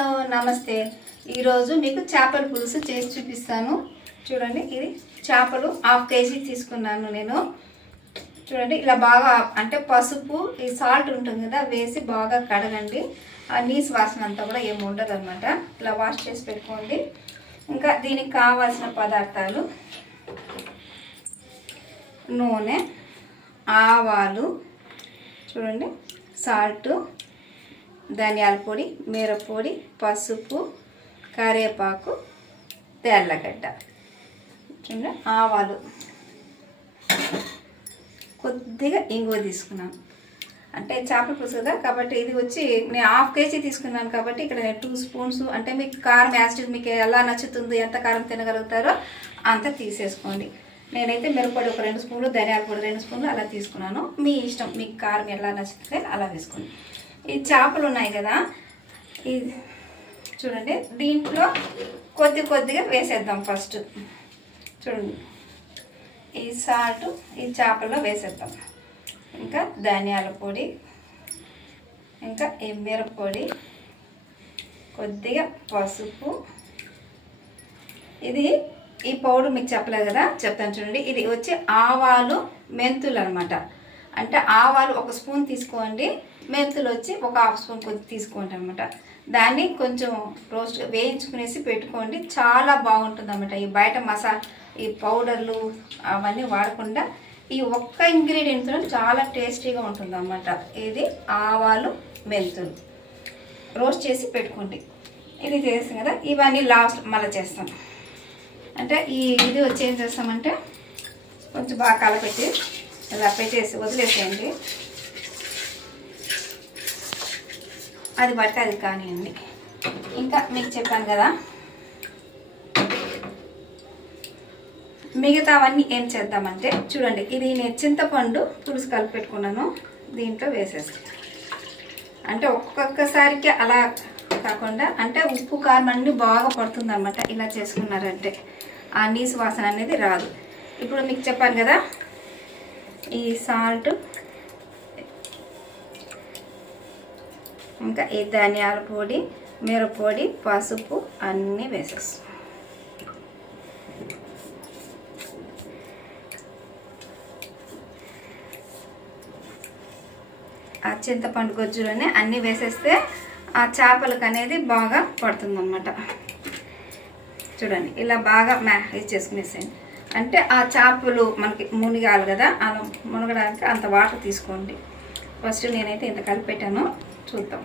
Hello నమస్తే ఈరోజు మీకు చేపల పులుసు చేసి చూపిస్తాను చూడండి ఇది చేపలు హాఫ్ కేజీ తీసుకున్నాను నేను చూడండి ఇలా బాగా అంటే పసుపు ఈ సాల్ట్ ఉంటుంది కదా వేసి బాగా కడగండి ఆ నీసు వాసన అంతా కూడా ఏమి ఉండదు అన్నమాట ఇలా వాష్ చేసి పెట్టుకోండి ఇంకా దీనికి కావాల్సిన పదార్థాలు నూనె ఆవాలు చూడండి సాల్ట్ ధనియాల పొడి మిరప్పొడి పసుపు కరివేపాకు తెల్లగడ్డ చూడండి ఆవాలు కొద్దిగా ఇంగువ తీసుకున్నాను అంటే చేపల పులుసు కదా కాబట్టి ఇది వచ్చి నేను హాఫ్ కేజీ తీసుకున్నాను కాబట్టి ఇక్కడ నేను 2 స్పూన్స్ అంటే మీకు కారం యాసిడ్ మీకు ఎలా నచ్చుతుందో ఎంత కారం తినగలుగుతారో అంత తీసేసుకోండి నేనైతే మిరప్పొడి ఒక 2 స్పూన్లు ధనియాల పొడి 2 స్పూన్లు అలా తీసుకున్నాను మీ ఇష్టం మీకు కారం ఎలా నచ్చుతుంది అలా వేసుకోండి ఈ చేపలు ఉన్నాయి కదా ఇది చూడండి దీంట్లో కొద్దిగా వేసేద్దాం ఫస్ట్ చూడండి ఈ సాల్ట్ ఈ చేపల్లో వేసేద్దాం ఇంకా ధనియాల పొడి ఇంకా ఈ మిరప్పొడి కొద్దిగా పసుపు ఇది ఈ పౌడర్ మీకు చెప్పలేదు కదా చెప్తాను చూడండి ఇది వచ్చి ఆవాలు మెంతులు అనమాట అంటే ఆవాలు 1 స్పూన్ తీసుకోండి మెంతులు వచ్చి ఒక హాఫ్ స్పూన్ కొద్ది తీసుకోండి అనమాట దాన్ని కొంచెం రోస్ట్ వేయించుకునేసి పెట్టుకోండి చాలా బాగుంటుంది అనమాట ఈ బయట మసాలా ఈ పౌడర్లు అవన్నీ వాడకుండా ఈ ఒక్క ఇంగ్రీడియంట్తో చాలా టేస్టీగా ఉంటుంది అన్నమాట ఇది ఆవాలు మెంతులు రోస్ట్ చేసి పెట్టుకోండి ఇది చేస్తాం కదా ఇవన్నీ లాస్ట్ మళ్ళీ చేస్తాం అంటే ఇది వచ్చి ఏం చేస్తామంటే కొంచెం బాగా కలపెట్టి ఇలా పెట్టేసి వదిలేసేయండి అది బట్టి అది కానివ్వండి ఇంకా మీకు చెప్పాను కదా మిగతావన్నీ ఏం చేద్దామంటే చూడండి ఇది నేను చింతపండు పులుసు కలిపి పెట్టుకున్నాను దీంట్లో వేసేస్తాను అంటే ఒక్కొక్కసారికి అలా కాకుండా అంటే ఉప్పు కారం అన్నీ బాగా పడుతుంది అన్నమాట ఇలా చేసుకున్నారంటే ఆ నీసు వాసన అనేది రాదు ఇప్పుడు మీకు చెప్పాను కదా ఈ సాల్ట్ ఇంకా ఈ ధనియాల పొడి మిరప్పొడి పసుపు అన్నీ వేసేస్తాం ఆ చింతపండు గొజ్జులోనే అన్నీ వేసేస్తే ఆ చేపలకు అనేది బాగా పడుతుందన్నమాట చూడండి ఇలా బాగా ఇది చేసుకునేసేయండి అంటే ఆ చేపలు మనకి మునిగాలి కదా అలా మునగడానికి అంత వాటర్ తీసుకోండి ఫస్ట్ నేనైతే ఇంత కలిపి పెట్టాను చూద్దాం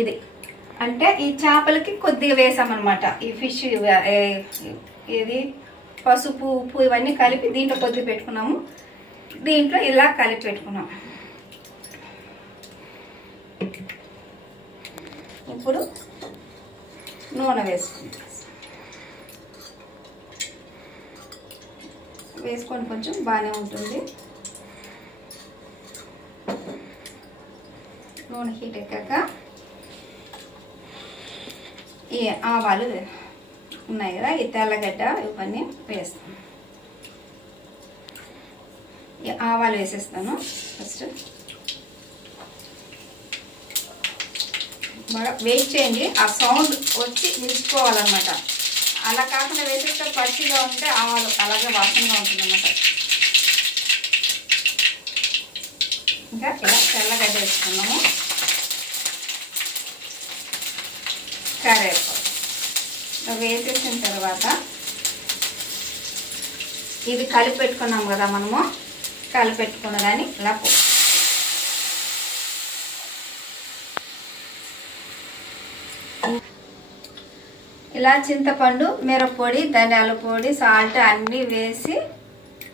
ఇది అంటే ఈ చేపలకి కొద్దిగా వేసామన్నమాట ఈ ఫిష్ ఇది పసుపు ఉప్పు ఇవన్నీ కలిపి దీంట్లో కొద్దిగా పెట్టుకున్నాము దీంట్లో ఇలా కలిపి పెట్టుకున్నాం ఇప్పుడు నూనె వేసుకొని కొంచెం బాగానే ఉంటుంది నూనె హీట్ ఎక్కాక ఈ ఆవాలు ఉన్నాయి కదా ఈ తెల్లగడ్డ ఇవన్నీ వేస్తాం ఈ ఆవాలు వేసేస్తాను ఫస్ట్ బాగా వెయిట్ చేయండి ఆ సౌండ్ వచ్చి నిలుచుకోవాలన్నమాట అలా కాకుండా వేసేస్తే పచ్చిగా ఉంటే ఆవాలు అలాగే వాసనగా ఉంటుందన్నమాట ఇంకా ఇలా తెల్లగడ్డ వేసుకున్నాము కరివేపాకు వేసేసిన తర్వాత ఇది కలిపి పెట్టుకున్నాము కదా మనము కలిపి పెట్టుకున్న దాన్ని ఇలా ఇలా చింతపండు మిరప్పొడి ధనియాల పొడి సాల్ట్ అన్నీ వేసి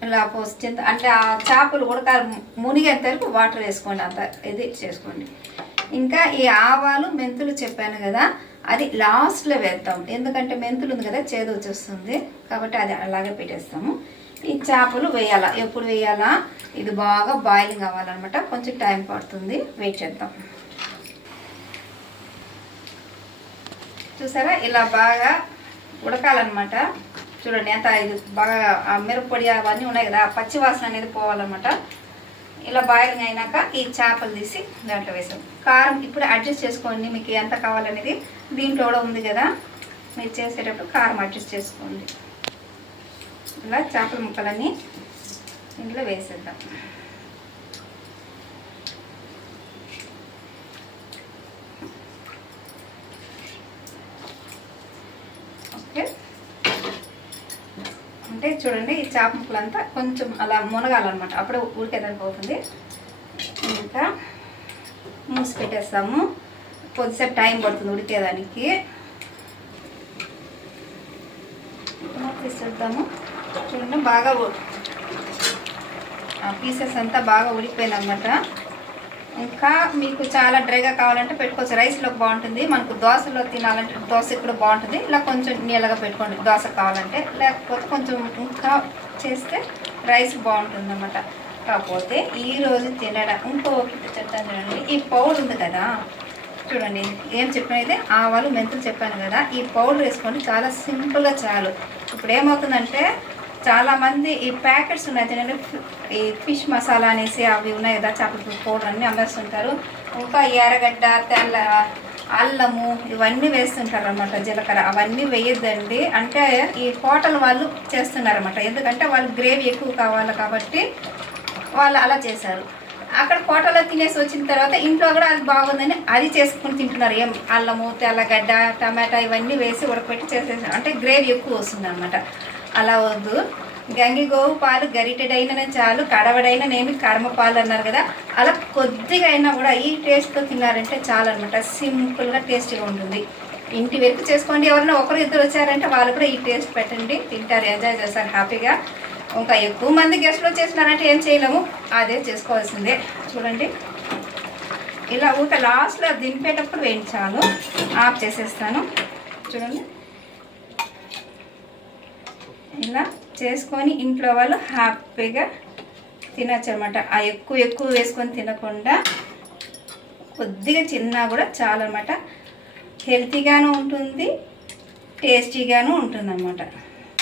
ఇలా పోసి అంటే ఆ చేపలు ఉడకాలి మునిగేంత వరకు వాటర్ వేసుకోండి అంత ఇది చేసుకోండి ఇంకా ఈ ఆవాలు మెంతులు చెప్పాను కదా అది లాస్ట్లో వేద్దాం ఎందుకంటే మెంతులు ఉంది కదా చేదు వచ్చేస్తుంది కాబట్టి అది అలాగే పెట్టేస్తాము ఈ చేపలు వేయాలా ఎప్పుడు వేయాలా ఇది బాగా బాయిలింగ్ అవ్వాలన్నమాట కొంచెం టైం పడుతుంది వెయిట్ చేద్దాం చూసారా ఇలా బాగా ఉడకాలన్నమాట చూడండి ఎంత ఇది బాగా మిరప్పొడి అవన్నీ ఉన్నాయి కదా పచ్చి వాసన అనేది పోవాలన్నమాట ఇలా బాయిలింగ్ అయినాక ఈ చేపలు తీసి దాంట్లో వేసాం. కారం ఇప్పుడు అడ్జస్ట్ చేసుకోండి, మీకు ఎంత కావాలనేది దీంట్లో కూడా ఉంది కదా. మీరు చేసేటప్పుడు కారం అడ్జస్ట్ చేసుకోండి. ఇలా చేపల ముక్కలన్నీ ఇంట్లో వేసేద్దాం. ఓకే, అంటే చూడండి ఈ చేప ముక్కలంతా కొంచెం అలా మునగాలన్నమాట, అప్పుడే ఉడికేదానికి అవుతుంది. ఇంకా మూసి పెట్టేస్తాము, కొద్దిసేపు టైం పడుతుంది ఉడికేదానికి. తీసేద్దాము. చూడండి బాగా పీసెస్ అంతా బాగా ఉడికిపోయింది అనమాట. ఇంకా మీకు చాలా డ్రైగా కావాలంటే పెట్టుకోవచ్చు, రైస్లోకి బాగుంటుంది. మనకు దోశలో తినాలంటే దోశకి కూడా బాగుంటుంది. ఇలా కొంచెం నీళ్ళగా పెట్టుకోండి దోశ కావాలంటే, లేకపోతే కొంచెం ఇంకా చేస్తే రైస్ బాగుంటుంది అన్నమాట. కాకపోతే ఈరోజు తినడం ఇంకొకటి చెప్తాను చూడండి. ఈ పౌడర్ ఉంది కదా, చూడండి ఏం చెప్పినైతే ఆవాలు మెంతులు చెప్పాను కదా, ఈ పౌడర్ వేసుకోండి, చాలా సింపుల్గా చాలు. ఇప్పుడు ఏమవుతుందంటే చాలామంది ఈ ప్యాకెట్స్ ఉన్నాయి చూడండి, ఈ ఫిష్ మసాలా అనేసి అవి ఉన్నాయి కదా, చేపల పౌడర్ అన్నీ అమ్మేస్తుంటారు. ఇంకా ఎర్రగడ్డ, తెల్ల అల్లము ఇవన్నీ వేస్తుంటారు అనమాట, జీలకర్ర అవన్నీ వేయొద్దండి. అంటే ఈ హోటల్ వాళ్ళు చేస్తున్నారన్నమాట, ఎందుకంటే వాళ్ళు గ్రేవీ ఎక్కువ కావాలి కాబట్టి వాళ్ళు అలా చేశారు. అక్కడ హోటల్లో తినేసి వచ్చిన తర్వాత ఇంట్లో కూడా అది బాగుందని అది చేసుకుని తింటున్నారు. ఏం అల్లము, తెల్లగడ్డ, టమాటా ఇవన్నీ వేసి ఉడకపెట్టి చేసేసి, అంటే గ్రేవీ ఎక్కువ వస్తుంది అనమాట. అలా వద్దు. గంగిగోవు పాలు గరిటెడైనా చాలు, కడవడైనానేమి కడమ పాలు అన్నారు కదా, అలా కొద్దిగా అయినా కూడా ఈ టేస్ట్తో తిన్నారంటే చాలు అనమాట. సింపుల్గా టేస్టీగా ఉంటుంది. ఇంటి వరకు చేసుకోండి. ఎవరైనా ఒకరు ఇద్దరు వచ్చారంటే వాళ్ళు కూడా ఈ టేస్ట్ పెట్టండి, తింటారు, ఎంజాయ్ చేస్తారు హ్యాపీగా. ఇంకా ఎక్కువ మంది గెస్ట్లు వచ్చేసినారంటే ఏం చేయలేము, అదే చేసుకోవాల్సిందే. చూడండి ఇలా ఊట లాస్ట్లో దింపేటప్పుడు వేయించాను, ఆఫ్ చేసేస్తాను. చూడండి ఇలా చేసుకొని ఇంట్లో వాళ్ళు హ్యాపీగా తినచ్చు అనమాట. ఆ ఎక్కువ వేసుకొని తినకుండా కొద్దిగా చిన్న కూడా చాలా అనమాట. హెల్తీగాను ఉంటుంది, టేస్టీగాను ఉంటుంది అనమాట.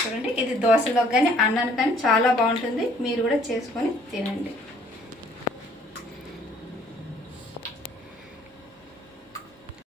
చూడండి ఇది దోశలోకి కానీ అన్నానికి కానీ చాలా బాగుంటుంది. మీరు కూడా చేసుకొని తినండి.